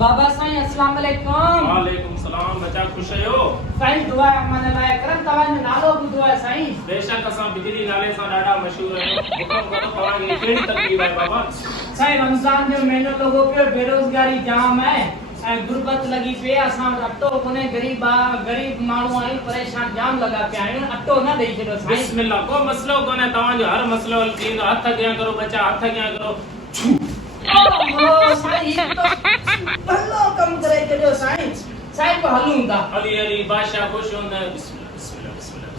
बाबा साईं अस्सलाम वालेकुम। वालेकुम सलाम। बचा खुश आहियो? साईं दुआ मन लाइ करन तव्हांजो नालो ॿुधो आहे साईं। बेशक असां बिजली नाले सां ॾाढा मशहूर आहियूं। हुकुम करो तव्हांखे कहिड़ी तकलीफ़ आहे बाबा? साईं रमज़ान जो महीनो लॻो पियो, बेरोज़गारी जाम आहे ऐं गुरबत लॻी पई आहे। असां वटि अटो कोन्हे, गरीब माण्हू आहियूं, परेशान जाम लॻा पिया आहियूं। अटो न ॾेई छॾियो साईं। बिस्मिल्लाह, को मसलो कोन्हे, तव्हांजो हर मसलो हल थींदो। हथ अॻियां करो बचा, हथ अॻियां करो। ओहो साईं तो भलो कम करे छॾियो साईं। साईं को हलूं था। अली अली बादशाह खुश हूंदा। बिस्मिल्लाह बिस्मिल्लाह बिस्मिल्लाह।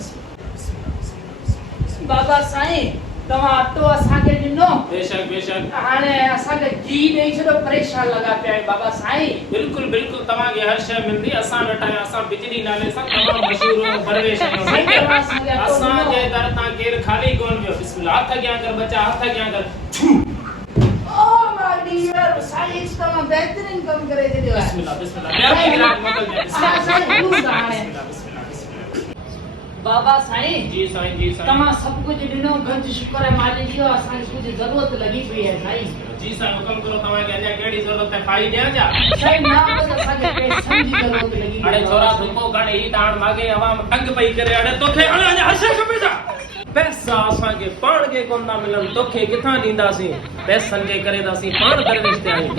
बाबा साईं तव्हां अटो असांखे ॾिनो, बेशक बेशक। हाणे असांखे घी ॾेई छॾियो, परेशान लॻा पिया आहियूं बाबा साईं। बिल्कुलु बिल्कुलु तव्हांखे हर शइ मिलंदी। असां वेठा आहियूं, असां बिजली नाले सां तमामु मशहूर आहियूं, परवेश आहियूं। असांजे दर तां केरु ख़ाली कोन वियो। बिस्मिल्लाह, हथ अॻियां कर बचा, हथ अॻियां कर। ओ माय डियर साईं, तव्हां बहितरीन कम करे छॾियो आहे। बिस्मिल्लाह बिस्मिल्लाह। ॿिया बि ग्राहक मोकिल दे। साईं हलूं था हाणे। बिस्मिल्लाह बिस्मिल्लाह बिस्मिल्लाह। बाबा साईं जी साईं जी साईं। तव्हां सभु कुझु ॾिनो, गंज शुक्र आहे मालिक जो। असांखे कुझु ज़रूरत लॻी पई आहे साईं। जी साईं हुकुम करो, तव्हांखे अञा कहिड़ी ज़रूरत आहे? खाई ॾियां छा? साईं ना बस असांखे पैसनि जी ज़रूरत लॻी पई अड़े आहे। छोरा धुको खण, ही त हाणे मागे अवाम तंग पई करे। अड़े तोखे अञा हर शइ खपे छा? पैसा असांखे पाण खे कोन था मिलनि, तोखे किथां ॾींदासीं? पैसनि जे करे त असीं पाण दरवेश ते आहियूं।